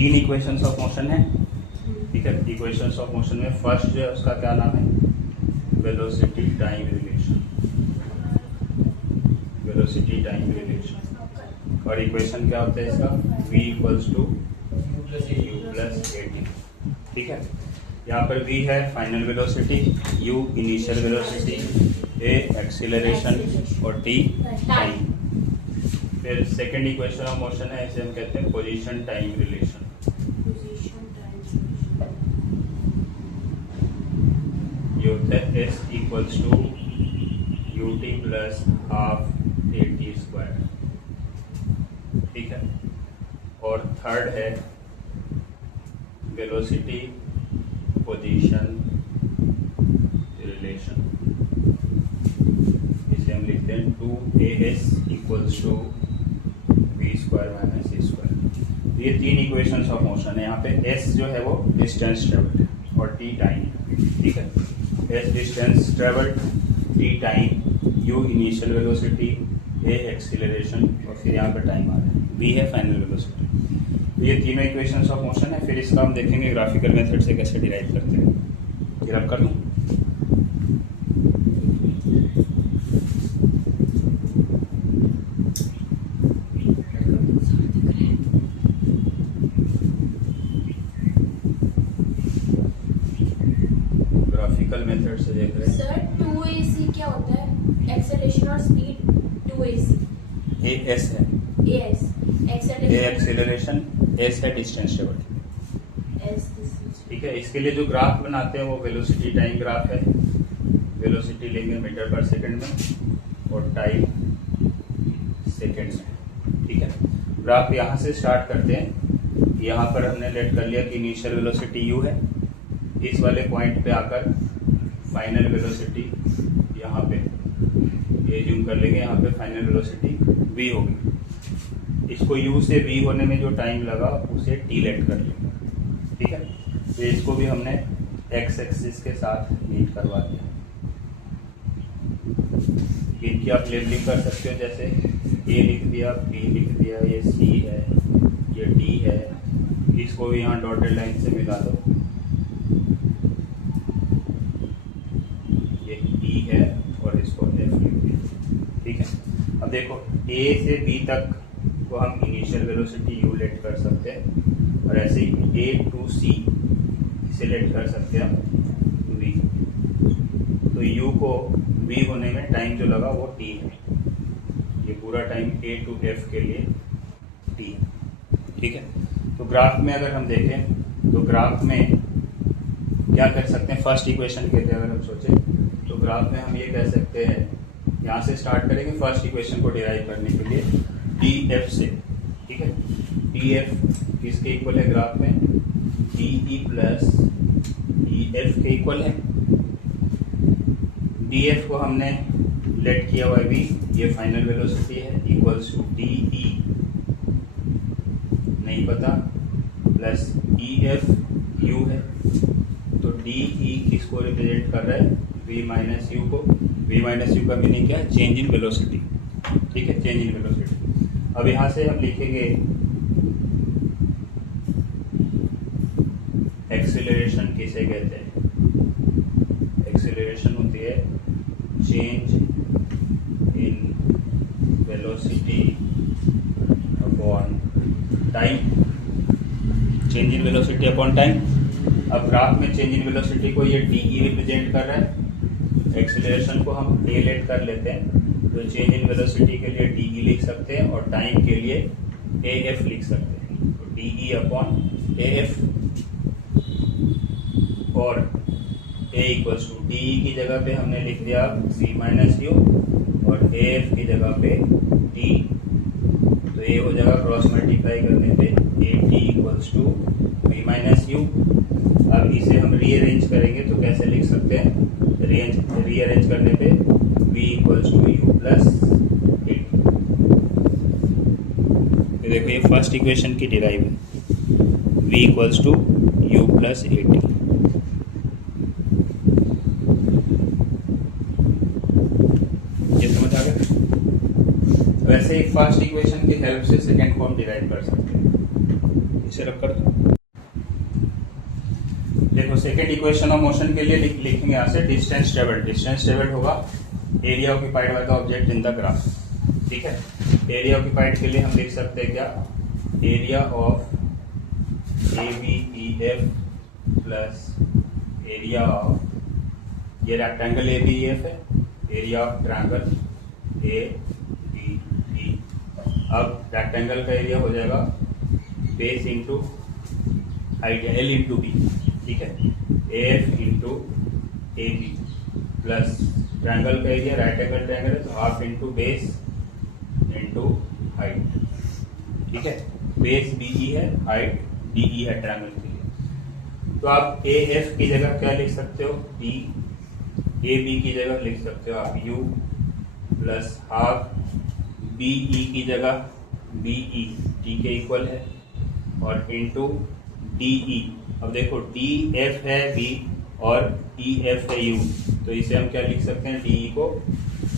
तीन equations of motion है, ठीक है। इक्वेशंस ऑफ मोशन में फर्स्ट जो है उसका क्या नाम है, velocity time relation, velocity time relation. और इक्वेशन क्या होता है इसका, v equals to u plus at, ठीक है। यहाँ पर v है final velocity, u initial velocity, a acceleration और t टाइम। फिर सेकंड इक्वेशन ऑफ मोशन है, इसे हम कहते हैं पोजीशन टाइम रिलेशन। ये होता है s equals to ut plus half at square, ठीक है। और थर्ड है वेलोसिटी पोजीशन रिलेशन, इसे हम लिखते हैं 2as equals to v square minus c square. ये तीन इक्वेशंस ऑफ मोशन है। यहाँ पे s जो है वो डिस्टेंस ट्रेवल्ड और t टाइम, ठीक है। s distance travelled, t time, u initial velocity, a acceleration और फिर यहाँ पे टाइम आ रहा है, v है फाइनल वेलोसिटी। तो ये तीनों इक्वेशंस ऑफ मोशन है। फिर इसका हम देखेंगे ग्राफिकल मेथड से कैसे डिराइव करते हैं। फिर अब कर लूँ, ग्राफिकल मेथड से देख रहे हैं। सर 2ac क्या होता है, एक्सेलरेशन और स्पीड 2ac, as है, as a एक्सीलरेशन, s है डिस्टेंस ट्रेवल्ड, ठीक है। इसके लिए जो ग्राफ बनाते हैं वो वेलोसिटी टाइम ग्राफ है। वेलोसिटी लेंगे मीटर पर सेकंड में और टाइम सेकंड में, ठीक है। ग्राफ यहाँ से स्टार्ट करते हैं। यहाँ पर हमने लेट कर लिया कि इनिशियल वेलोसिटी u है, इस वाले पॉइंट पे आकर फाइनल वेलोसिटी यहाँ पे ये जूम कर लेंगे, यहाँ पे फाइनल वेलोसिटी v होगी। इसको u से v होने में जो टाइम लगा उसे t लेट कर लेंगे, ठीक है। तो इसको भी हमने x एक्सिस के साथ मीट करवा दिया। इनकी आप लेबलिंग कर सकते हो, जैसे a लिख दिया, b लिख दिया, ये c है, ये d है। इसको भी यहाँ डॉटेड लाइन से मिला दो, ये e है और इसको f लिख दिया, ठीक है। अब देखो a से b तक को हम इनिशियल वेलोसिटी u लेट कर सकते हैं और ऐसे ही a to c इसे लेट कर सकते हैं v। तो u को v होने में टाइम जो लगा वो t है, ये पूरा टाइम a to f के लिए t, ठीक है। तो ग्राफ में अगर हम देखें तो ग्राफ में क्या कर सकते हैं, फर्स्ट इक्वेशन के लिए अगर हम सोचें तो ग्राफ में हम ये कह सकते हैं, यहाँ से स्टार्ट करेंगे फर्स्ट इक्वेशन को डिराइव करने के लिए df से, ठीक है। df किसके इक्वल है ग्राफ में, de प्लस df के इक्वल है। df को हमने लेट किया हुआ v, ये फाइनल वेलोसिटी है, इक्वल्स टू de नहीं पता प्लस ef u है। तो de किसको रिप्रेजेंट कर रहा है, v माइनस u को। v माइनस u का मीनिंग क्या है, चेंज इन वेलोसिटी, ठीक है, चेंज इन वेलोसिटी। अब यहाँ से हम लिखेंगे एक्सीलरेशन किसे कहते हैं, एक्सीलरेशन होती है change in velocity upon time, change in velocity upon time. अब ग्राफ में चेंज इन वेलोसिटी को ये de रिप्रेजेंट कर रहा है, एक्सीलरेशन को हम a लेट कर लेते हैं, तो चेंज इन वेलोसिटी के लिए de लिख सकते हैं और टाइम के लिए af लिख सकते हैं। तो de अपॉन af और a इक्वल्स टू de की जगह पे हमने लिख दिया c माइनस u और af की जगह पे t, तो ये हो जाएगा क्रॉस मल्टीप्लाई करने पे at equals to v minus u। अब इसे हम रीअरेंज करेंगे तो कैसे लिख सकते हैं, रीअरेंज करने पे v equals to u plus at। देखो ये फर्स्ट इक्वेशन की डिराइव है, v equals to u plus at। ये समझ आ गया। वैसे ही फर्स्ट इक्वेशन की हेल्प से सेकेंड फॉर्म डिराइव कर सकते हैं। इसे रख कर दो। देखो सेकेंड इक्वेशन ऑफ मोशन के लिए लिखेंगे यहाँ से डिस्टेंस ट्रेवल। डिस्टेंस ट्रेवल होगा area occupied by the object in the graph. ठीक है, एरिया ऑक्यूपाइड के लिए हम लिख सकते हैं क्या, area of ABEF plus area of, ये रेक्टेंगल ABEF है, एरिया ऑफ ट्रायंगल ABE। अब रेक्टेंगल का एरिया हो जाएगा base into height L into B. ठीक है, AF into AB plus triangle का एरिया, राइट एंगल ट्रायंगल है तो half into base into height. ठीक है, बेस BE है, हाइट DE है ट्रायंगल के लिए। तो आप AF की जगह क्या लिख सकते हो, B, AB की जगह लिख सकते हो आप U प्लस हाफ BE की जगह BE T के इक्वल है और इंटू DE। अब देखो DF है B और EF है U, तो इसे हम क्या लिख सकते हैं, DE को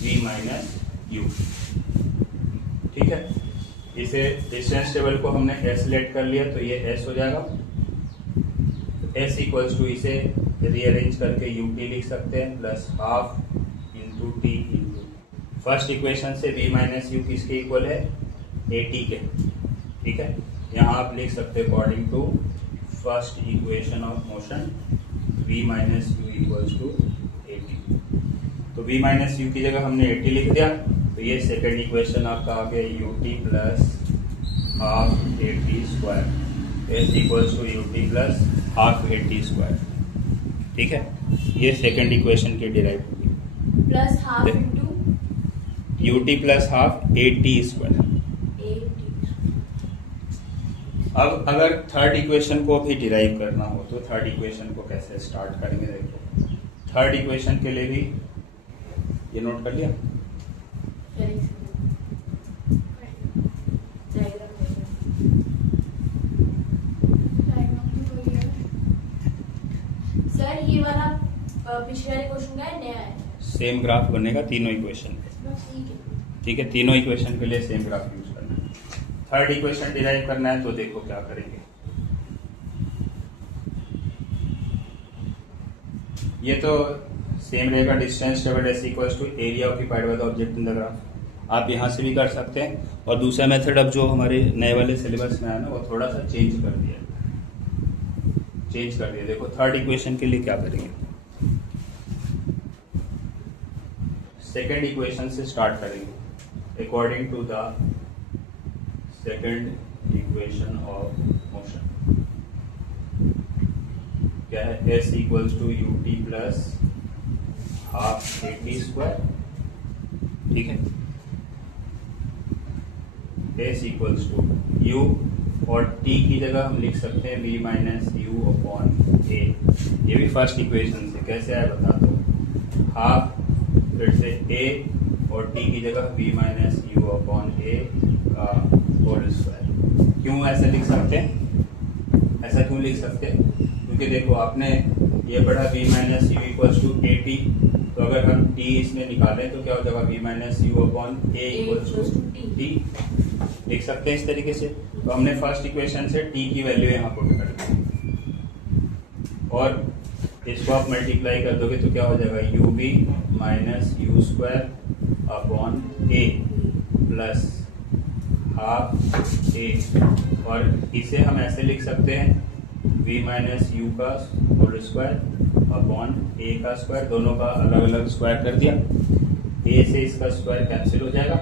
V माइनस U। ठीक है, इसे डिस्टेंस टेबल को हमने S लेट कर लिया तो ये S हो जाएगा। S इक्वल्स टू इसे रीअरेंज करके UT लिख सकते हैं plus half into T into first equation से V माइनस U किसके इक्वल है, AT के। ठीक है, यहाँ आप लिख सकते हैं according to first equation of motion V minus U equals to AT। तो V माइनस U की जगह हमने AT लिख दिया, तो ये सेकेंड इक्वेशन आपका आ गया UT plus half AT square, S equals to UT plus half AT square. ठीक है, ये सेकेंड इक्वेशन की डिराइव होगी plus half into UT plus half AT square. अब अगर थर्ड इक्वेशन को भी डिराइव करना हो तो थर्ड इक्वेशन को कैसे स्टार्ट करेंगे, देखो थर्ड इक्वेशन के लिए भी ये नोट कर लिया। सर ये वाला पिछले वाले क्वेश्चन का है, नया है। सेम ग्राफ बनेगा तीनों इक्वेशन पे। ठीक है, ठीक है, तीनों इक्वेशन के लिए सेम ग्राफ यूज करना है। थर्ड इक्वेशन डिराइव करना है तो देखो क्या करेंगे, ये तो सेम रहेगा distance travelled S equals to area occupied by the object in the graph. आप यहाँ से भी कर सकते हैं और दूसरा मेथड अब जो हमारे नए वाले सिलेबस में है ना वो थोड़ा सा चेंज कर दिया। देखो थर्ड इक्वेशन के लिए क्या करेंगे, सेकेंड इक्वेशन से स्टार्ट करेंगे according to the second equation of motion. क्या है, S equals to UT plus half AT square. ठीक है, S इक्वल्स टू U और T की जगह हम लिख सकते हैं V minus U upon A। ये भी फर्स्ट इक्वेशन से कैसे आया बता दो, हाफ फिर से A और T की जगह V minus U upon A का होल स्क्वायर। क्यों ऐसे लिख सकते हैं, ऐसा क्यों लिख सकते हैं, क्योंकि देखो आपने ये पढ़ा V minus U equals to AT, तो अगर हम T इसमें निकालें तो क्या हो जाएगा, V minus U upon A equals to T लिख सकते हैं इस तरीके से। तो हमने फर्स्ट इक्वेशन से T की वैल्यू यहाँ पुट कर दी और इसको आप मल्टीप्लाई कर दोगे तो क्या हो जाएगा, UV minus U square upon A plus half A, और इसे हम ऐसे लिख सकते हैं V माइनस U का होल स्क्वायर अपॉन A का स्क्वायर, दोनों का अलग अलग स्क्वायर कर दिया, A से इसका स्क्वायर कैंसिल हो जाएगा।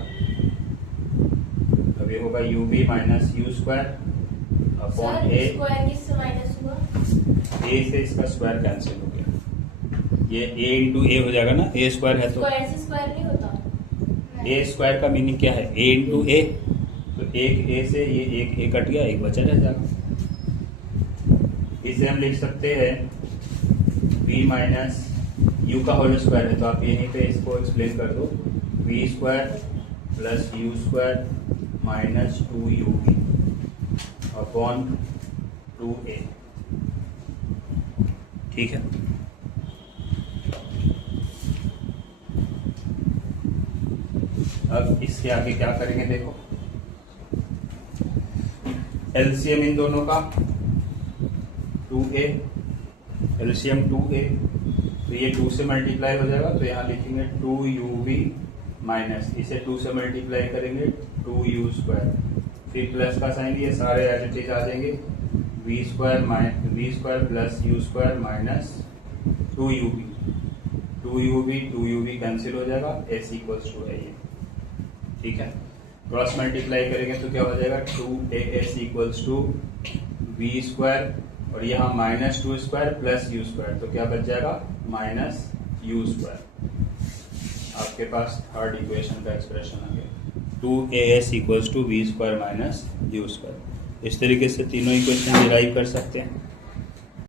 अब ये होगा UV minus U square upon A, square किससे माइनस हुआ, A से इसका स्क्वायर कैंसिल हो गया, ये A इंटू A हो जाएगा ना, A स्क्वायर है तो स्क्वायर से स्क्वायर नहीं होता। A स्क्वायर का मीनिंग क्या है, A इंटू A, तो एक A से ये एक A कट गया, एक बचा रह जाएगा। इसे हम लिख सकते हैं V माइनस U का होल स्क्वायर है तो आप यहीं पे इसको एक्सप्लेन कर दो, V square plus U square minus 2UV upon 2A। ठीक है, अब इसके आगे क्या करेंगे, देखो एलसीएम इन दोनों का 2a, एलसीएम 2a, तो ये 2 से मल्टीप्लाई हो जाएगा, तो यहाँ लिखेंगे 2uv माइनस इसे 2 से मल्टीप्लाई करेंगे 2u स्क्वायर, फिर प्लस का साइन, ये सारे एज इट इज आ जाएंगे, v square plus u square minus 2uv cancel हो जाएगा, s इक्वल्स टू है ये, ठीक है। क्रॉस मल्टीप्लाई करेंगे तो क्या हो जाएगा 2as equals to v square, और यहाँ minus 2 square plus u square, तो क्या बच जाएगा माइनस u स्क्वायर। आपके पास थर्ड इक्वेशन का एक्सप्रेशन आ गया 2as equals to v square minus u square. इस तरीके से तीनों इक्वेशन डिराइव कर सकते हैं।